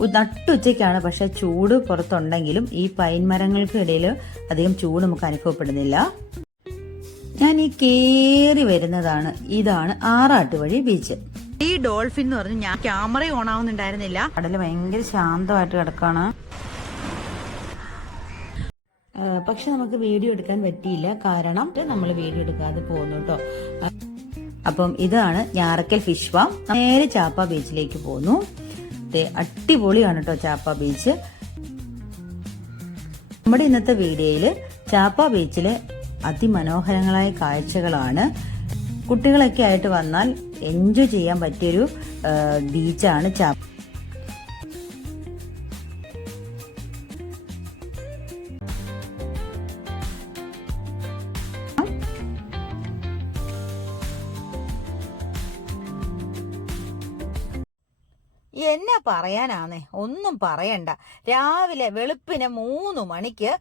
നട്ടുച്ചയ്ക്കാണ്, പക്ഷെ ചൂട് പുറത്തുണ്ടെങ്കിലും ഈ പൈൻ മരങ്ങൾക്കിടയിൽ അധികം ചൂട് നമുക്ക് അനുഭവപ്പെടുന്നില്ല. ഞാൻ ഈ കേറി വരുന്നതാണ്, ഇതാണ് ആറാട്ടുവഴി ബീച്ച്. ഈ ഡോൾഫിൻ എന്ന് പറഞ്ഞു ഞാൻ ക്യാമറ ഓൺ ആവുന്നുണ്ടായിരുന്നില്ല. കടല് ഭയങ്കര ശാന്തമായിട്ട് കിടക്കാണ്. പക്ഷെ നമുക്ക് വീഡിയോ എടുക്കാൻ പറ്റിയില്ല, കാരണം നമ്മൾ വീഡിയോ എടുക്കാതെ പോകുന്നു കേട്ടോ. അപ്പം ഇതാണ് ഞാറക്കൽ ഫിഷ് ഫാം. നേരെ ചാപ്പ ബീച്ചിലേക്ക് പോകുന്നു. അടിപൊളിയാണ് കേട്ടോ ചാപ്പ ബീച്ച്. നമ്മുടെ ഇന്നത്തെ വീഡിയോയില് ചാപ്പ ബീച്ചിലെ അതിമനോഹരങ്ങളായ കാഴ്ചകളാണ്. കുട്ടികളൊക്കെ ആയിട്ട് വന്നാൽ എൻജോയ് ചെയ്യാൻ പറ്റിയൊരു ബീച്ചാണ് ചാപ്പ. എന്നാ പറയാനാന്നേ, ഒന്നും പറയണ്ട. രാവിലെ വെളുപ്പിന് 3 മണിക്ക്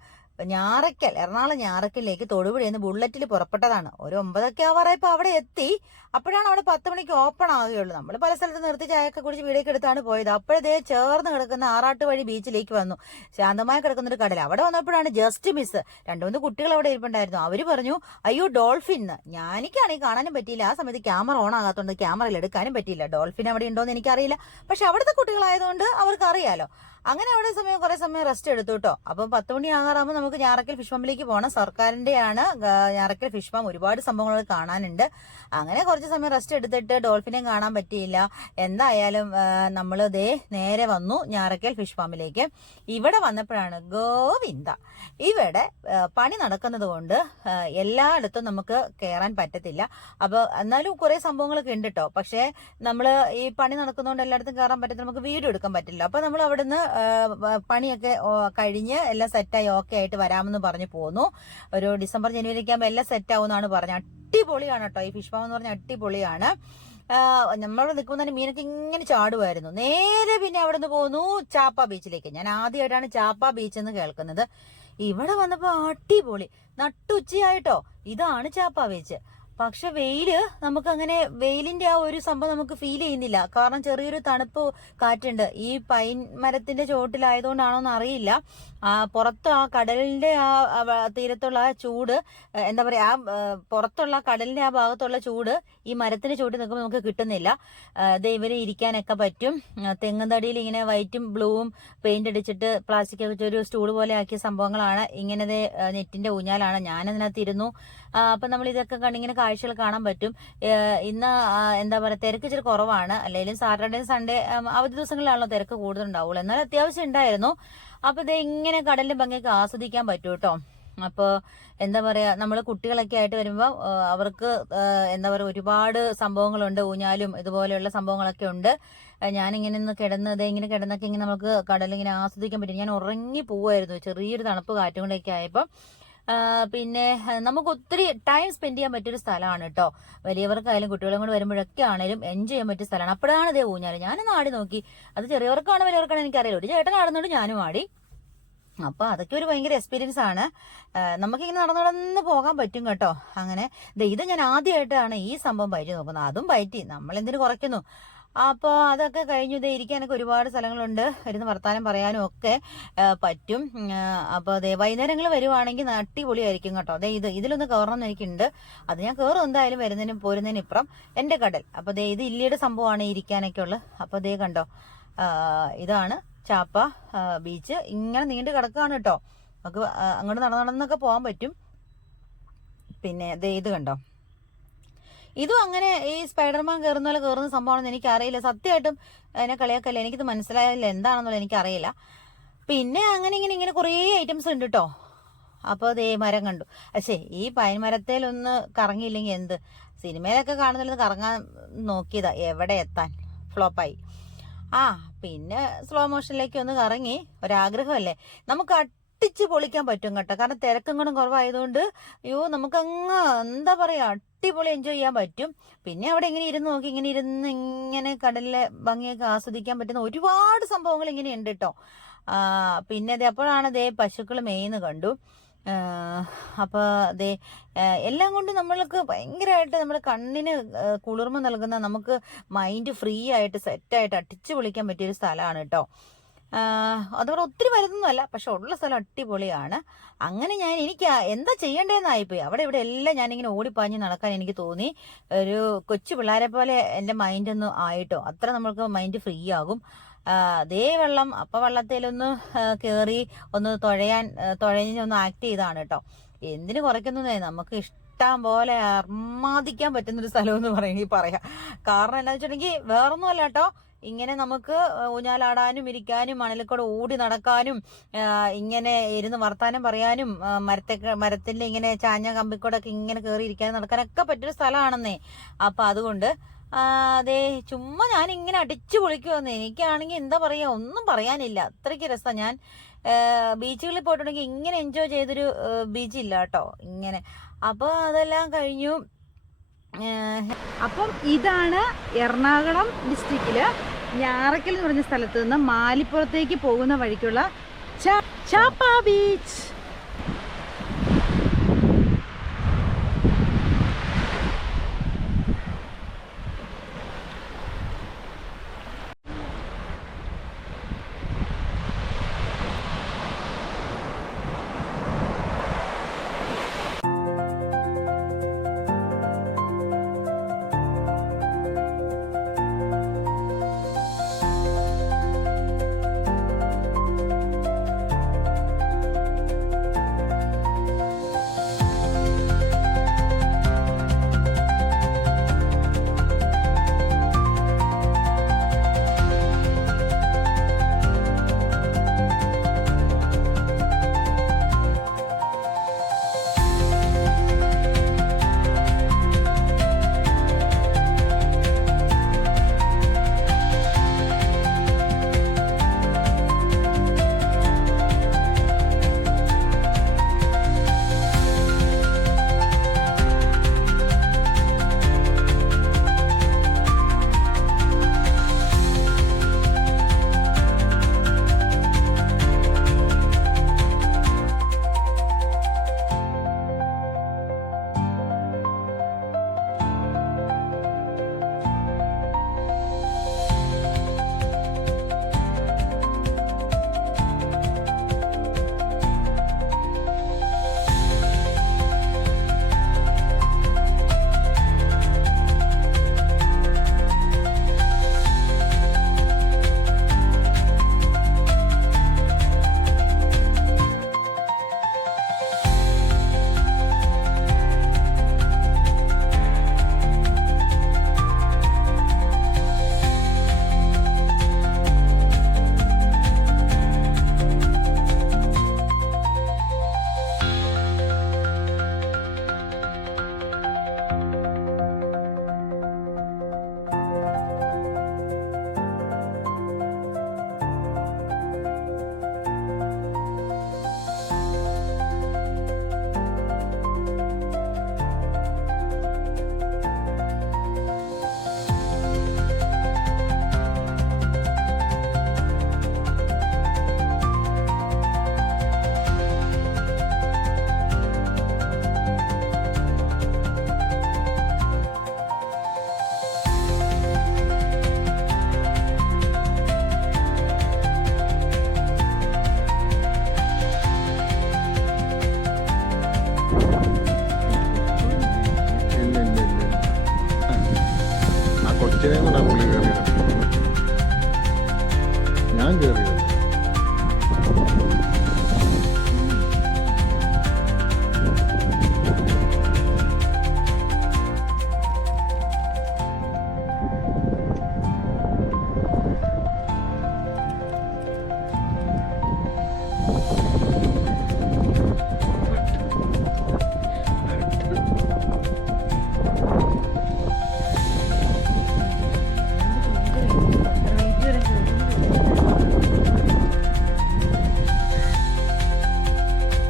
ഞാറക്കൽ, എറണാകുളം ഞാറക്കലിലേക്ക് തൊടുപുഴയിൽ നിന്ന് ബുള്ളറ്റിൽ പുറപ്പെട്ടതാണ്. ഒരു 9 ആവാറായപ്പോൾ അവിടെ എത്തി. അപ്പോഴാണ് അവിടെ 10 മണിക്ക് ഓപ്പൺ ആകുകയുള്ളൂ. നമ്മൾ പല സ്ഥലത്ത് നിർത്തി ചായയൊക്കെ കുടിച്ച് വീടേക്ക് എടുത്താണ് പോയത്. അപ്പോഴതേ ചേർന്ന് കിടക്കുന്ന ആറാട്ടുവഴി ബീച്ചിലേക്ക് വന്നു. ശാന്തമായി കിടക്കുന്ന ഒരു കടൽ. അവിടെ വന്നപ്പോഴാണ് ജസ്റ്റ് മിസ്. 2-3 കുട്ടികൾ അവിടെ ഇരിപ്പുണ്ടായിരുന്നു. അവര് പറഞ്ഞു, അയ്യോ ഡോൾഫിൻ. ഞാനിക്കാണെങ്കിൽ കാണാനും പറ്റിയില്ല. ആ സമയത്ത് ക്യാമറ ഓൺ ആകാത്തതുകൊണ്ട് ക്യാമറയിൽ എടുക്കാനും പറ്റിയില്ല. ഡോൾഫിൻ അവിടെ ഉണ്ടോന്ന് എനിക്കറിയില്ല. പക്ഷെ അവിടുത്തെ കുട്ടികളായതുകൊണ്ട് അവർക്ക് അറിയാലോ. അങ്ങനെ അവിടെ കുറെ സമയം റെസ്റ്റ് എടുത്തു കേട്ടോ. അപ്പൊ 10 മണി ആകാറാകുമ്പോൾ നമുക്ക് ഞാറക്കൽ ഫിഷ് ഫാമിലേക്ക് പോകണം. സർക്കാരിന്റെയാണ് ഞാറക്കൽ ഫിഷ് ഫാം. ഒരുപാട് സംഭവങ്ങൾ കാണാനുണ്ട്. അങ്ങനെ കുറച്ച് സമയം റെസ്റ്റ് എടുത്തിട്ട് ഡോൾഫിനെയും കാണാൻ പറ്റിയില്ല. എന്തായാലും നമ്മൾ നേരെ വന്നു ഞാറക്കൽ ഫിഷ് ഫാമിലേക്ക്. ഇവിടെ വന്നപ്പോഴാണ് ഗോവിന്ദ, ഇവിടെ പണി നടക്കുന്നത് കൊണ്ട് എല്ലായിടത്തും നമുക്ക് കയറാൻ പറ്റത്തില്ല. അപ്പൊ എന്നാലും കുറെ സംഭവങ്ങളൊക്കെ ഉണ്ട് കേട്ടോ. പക്ഷെ നമ്മള് ഈ പണി നടക്കുന്നതുകൊണ്ട് എല്ലായിടത്തും കയറാൻ പറ്റത്തില്ല, നമുക്ക് വീഡിയോ എടുക്കാൻ പറ്റില്ല. അപ്പൊ നമ്മൾ അവിടുന്ന് പണിയൊക്കെ കഴിഞ്ഞ് എല്ലാം സെറ്റായി ഓക്കെ ആയിട്ട് വരാമെന്ന് പറഞ്ഞു പോന്നു. ഒരു ഡിസംബർ ജനുവരി ഒക്കെ ആകുമ്പോൾ എല്ലാം സെറ്റ് ആവുമെന്നാണ് പറഞ്ഞത്. അടിപൊളിയാണ് കേട്ടോ ഈ ഫിഷ് ഫാം എന്ന് പറഞ്ഞാൽ, അടിപൊളിയാണ്. നമ്മൾ നിൽക്കുമ്പോൾ തന്നെ മീനൊക്കെ ഇങ്ങനെ ചാടുമായിരുന്നു. നേരെ പിന്നെ അവിടെ നിന്ന് പോന്നു ചാപ്പ ബീച്ചിലേക്ക്. ഞാൻ ആദ്യമായിട്ടാണ് ചാപ്പ ബീച്ച് എന്ന് കേൾക്കുന്നത്. ഇവിടെ വന്നപ്പോ അടിപൊളി, നട്ടുച്ചയായിട്ടോ. ഇതാണ് ചാപ്പ ബീച്ച്. പക്ഷെ നമുക്ക് അങ്ങനെ വെയിലിന്റെ ആ ഒരു സംഭവം നമുക്ക് ഫീൽ ചെയ്യുന്നില്ല. കാരണം ചെറിയൊരു തണുപ്പ് കാറ്റുണ്ട്. ഈ പൈൻ മരത്തിന്റെ ചോട്ടിലായതുകൊണ്ടാണോന്ന് അറിയില്ല. പുറത്ത് ആ കടലിന്റെ ആ തീരത്തുള്ള ആ ചൂട്, എന്താ പറയാ, പുറത്തുള്ള കടലിന്റെ ആ ഭാഗത്തുള്ള ചൂട് ഈ മരത്തിന്റെ ചോട്ടിൽ നിൽക്കുമ്പോൾ നമുക്ക് കിട്ടുന്നില്ല. ഇവര് ഇരിക്കാനൊക്കെ പറ്റും. തെങ്ങും തടിയിൽ ഇങ്ങനെ വൈറ്റും ബ്ലൂവും പെയിന്റ് അടിച്ചിട്ട് പ്ലാസ്റ്റിക് ഒക്കെ ഒരു സ്റ്റൂൾ പോലെ ആക്കിയ സംഭവങ്ങളാണ്. ഇങ്ങനത്തെ നെറ്റിന്റെ ഊഞ്ഞാലാണ്. ഞാനതിനകത്ത് ഇരുന്നു. അപ്പൊ നമ്മൾ ഇതൊക്കെ കണ്ടിങ്ങനെ കാഴ്ചകൾ കാണാൻ പറ്റും. ഇന്ന് എന്താ പറയാ, തിരക്ക് ഇച്ചിരി കുറവാണ്. അല്ലെങ്കിൽ സാറ്റർഡേ സൺഡേ അവധി ദിവസങ്ങളിലാണല്ലോ തിരക്ക് കൂടുതലുണ്ടാവുള്ളൂ. എന്നാൽ അത്യാവശ്യം ഉണ്ടായിരുന്നു. അപ്പൊ ഇങ്ങനെ കടലിന്റെ ഭംഗിയൊക്കെ ആസ്വദിക്കാൻ പറ്റും കേട്ടോ. അപ്പൊ എന്താ പറയാ, നമ്മള് കുട്ടികളൊക്കെ ആയിട്ട് വരുമ്പോ അവർക്ക് എന്താ പറയാ, ഒരുപാട് സംഭവങ്ങളുണ്ട്. ഊഞ്ഞാലും ഇതുപോലെയുള്ള സംഭവങ്ങളൊക്കെ ഉണ്ട്. ഞാനിങ്ങനെ ഇങ്ങനെ കിടന്നൊക്കെ ഇങ്ങനെ നമുക്ക് കടലിങ്ങനെ ആസ്വദിക്കാൻ പറ്റും. ഞാൻ ഉറങ്ങി പോവായിരുന്നു ചെറിയൊരു തണുപ്പ് കാറ്റും കൊണ്ടൊക്കെ ആയപ്പോ. പിന്നെ നമുക്ക് ഒത്തിരി ടൈം സ്പെൻഡ് ചെയ്യാൻ പറ്റിയൊരു സ്ഥലമാണ് കേട്ടോ. വലിയവർക്കായാലും കുട്ടികളും കൂടെ വരുമ്പോഴൊക്കെ ആണെങ്കിലും എൻജോയ് ചെയ്യാൻ പറ്റിയ സ്ഥലമാണ്. അപ്പോഴാണ് ഊഞ്ഞാല്. ഞാനൊന്ന് ആടി നോക്കി. അത് ചെറിയവർക്കാണ് വലിയവർക്കാണ് എനിക്കറിയില്ല. ഒരു ചേട്ടൻ ആടുന്നോണ്ട് ഞാനും ആടി. അപ്പൊ അതൊക്കെ ഒരു ഭയങ്കര എക്സ്പീരിയൻസ് ആണ്. നമുക്കിങ്ങനെ നടന്ന് പോകാൻ പറ്റും കേട്ടോ. അങ്ങനെ ഇത് ഞാൻ ആദ്യമായിട്ടാണ് ഈ സംഭവം പയറ്റി നോക്കുന്നത്. അതും പയറ്റി, നമ്മളെന്തിനു കുറയ്ക്കുന്നു. അപ്പോൾ അതൊക്കെ കഴിഞ്ഞു. ഇരിക്കാനൊക്കെ ഒരുപാട് സ്ഥലങ്ങളുണ്ട്. ഇരുന്ന് വർത്താനം പറയാനും ഒക്കെ പറ്റും. അപ്പോൾ വൈകുന്നേരങ്ങൾ വരുവാണെങ്കിൽ അടിപൊളിയായിരിക്കും കേട്ടോ. ഇതിലൊന്ന് കയറണം എന്ന് എനിക്കുണ്ട്. അത് ഞാൻ കയറും എന്തായാലും, വരുന്നതിനും പോരുന്നതിനും ഇപ്പുറം എന്റെ കടൽ. അപ്പോൾ ഇത് ഇല്ലിയുടെ സംഭവമാണ് ഇരിക്കാനൊക്കെ ഉള്ളത്. അപ്പോൾ കണ്ടോ, ഇതാണ് ചാപ്പ ബീച്ച്. ഇങ്ങനെ നീണ്ടു കിടക്കുകയാണ് കേട്ടോ. നമുക്ക് അങ്ങോട്ട് നടന്നൊക്കെ പോകാൻ പറ്റും. പിന്നെ ഇത് കണ്ടോ, ഇതും അങ്ങനെ ഈ സ്പൈഡർമാൻ കയറുന്ന പോലെ കയറുന്ന സംഭവമാണെന്ന് എനിക്കറിയില്ല. സത്യമായിട്ടും അതിനെ കളിയാക്കല്ലേ, എനിക്കിത് മനസ്സിലായില്ല എന്താണെന്നുള്ളത് എനിക്കറിയില്ല. പിന്നെ ഇങ്ങനെ കുറേ ഐറ്റംസ് ഉണ്ട് കേട്ടോ. അപ്പോൾ മരം കണ്ടു. പക്ഷേ ഈ പൈൻ മരത്തേലൊന്ന് കറങ്ങിയില്ലെങ്കിൽ എന്ത്, സിനിമയിലൊക്കെ കാണുന്നില്ലെന്ന് കറങ്ങാൻ നോക്കിയതാ, എവിടെ എത്താൻ, ഫ്ലോപ്പായി. പിന്നെ സ്ലോ മോഷനിലേക്ക് ഒന്ന് കറങ്ങി. ഒരാഗ്രഹമല്ലേ, നമുക്ക് അടിച്ച് പൊളിക്കാൻ പറ്റും കേട്ടോ. കാരണം തിരക്കും കൂടെ കുറവായതുകൊണ്ട് നമുക്കങ്ങ് എന്താ പറയാ, അടിപൊളി എൻജോയ് ചെയ്യാൻ പറ്റും. പിന്നെ അവിടെ ഇങ്ങനെ ഇരുന്ന് നോക്കി, ഇങ്ങനെ കടലിലെ ഭംഗിയൊക്കെ ആസ്വദിക്കാൻ പറ്റുന്ന ഒരുപാട് സംഭവങ്ങൾ ഇങ്ങനെ ഉണ്ട് കേട്ടോ. പിന്നെ അപ്പോഴാണ് പശുക്കൾ മേയുന്ന കണ്ടു. അപ്പൊ എല്ലാം കൊണ്ട് നമ്മൾക്ക് ഭയങ്കരമായിട്ട് നമ്മുടെ കണ്ണിന് കുളിർമ നൽകുന്ന, നമുക്ക് മൈൻഡ് ഫ്രീ ആയിട്ട് സെറ്റായിട്ട് അടിച്ചു പൊളിക്കാൻ പറ്റിയൊരു സ്ഥലമാണ് കേട്ടോ. അതുപോലെ ഒത്തിരി വലുതൊന്നുമല്ല, പക്ഷെ ഉള്ള സ്ഥലം അടിപൊളിയാണ്. അങ്ങനെ എനിക്ക് എന്താ ചെയ്യേണ്ടതെന്നായിപ്പോയി. അവിടെ ഇവിടെ എല്ലാം ഞാനിങ്ങനെ ഓടിപ്പാഞ്ഞ് നടക്കാൻ എനിക്ക് തോന്നി. ഒരു കൊച്ചു പിള്ളേരെ പോലെ എൻ്റെ മൈൻഡൊന്നും ആയിട്ടോ, അത്ര നമ്മൾക്ക് മൈൻഡ് ഫ്രീ ആകും. അതേ വെള്ളം, അപ്പം വെള്ളത്തിലൊന്ന് കയറി ഒന്ന് തുഴഞ്ഞൊന്ന് ആക്ട് ചെയ്താണ് കേട്ടോ. എന്തിനു കുറയ്ക്കുന്നേ, നമുക്ക് ഇഷ്ടം പോലെ അർമാദിക്കാൻ പറ്റുന്നൊരു സ്ഥലം എന്ന് പറയുമെങ്കിൽ പറയാം. കാരണം എന്താ വെച്ചിട്ടുണ്ടെങ്കിൽ വേറൊന്നുമല്ല കേട്ടോ, ഇങ്ങനെ നമുക്ക് ഊഞ്ഞാലാടാനും ഇരിക്കാനും മണലിൽ ഓടി നടക്കാനും ഇങ്ങനെ ഇരുന്ന് വർത്താനം പറയാനും മരത്തിന്റെ ഇങ്ങനെ ചാഞ്ഞ കമ്പിക്കൂടെ ഒക്കെ ഇങ്ങനെ കയറി ഇരിക്കാനും നടക്കാനൊക്കെ പറ്റിയൊരു സ്ഥലമാണെന്നേ. അപ്പൊ അതുകൊണ്ട് അതെ, ചുമ്മാ ഞാൻ ഇങ്ങനെ അടിച്ചു പൊളിക്കുവന്നേ. എനിക്കാണെങ്കിൽ എന്താ പറയാ, ഒന്നും പറയാനില്ല, അത്രയ്ക്ക് രസമാണ്. ഞാൻ ബീച്ചുകളിൽ പോയിട്ടുണ്ടെങ്കിൽ ഇങ്ങനെ എൻജോയ് ചെയ്തൊരു ബീച്ചില്ല കേട്ടോ ഇങ്ങനെ. അപ്പോൾ അതെല്ലാം കഴിഞ്ഞു. അപ്പം ഇതാണ് എറണാകുളം ഡിസ്ട്രിക്റ്റില് ഞാറക്കൽ എന്ന് പറഞ്ഞ സ്ഥലത്ത് നിന്ന് മാലിപ്പുറത്തേക്ക് പോകുന്ന വഴിക്കുള്ള ചാപ്പ ബീച്ച്. കൊച്ചിനെ കൊണ്ടാ പുള്ളി കയറിയത്, ഞാൻ കയറിയത്.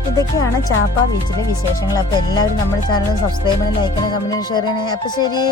ഇതൊക്കെയാണ് ചാപ്പ ബീച്ചിലെ വിശേഷങ്ങൾ. അപ്പോൾ എല്ലാവരും നമ്മുടെ ചാനൽ സബ്സ്ക്രൈബ് ചെയ്യണം, ലൈക്ക് ചെയ്യണം, കമന്റ് ചെയ്യണം, ഷെയർ ചെയ്യണേ. അപ്പോൾ ശരി.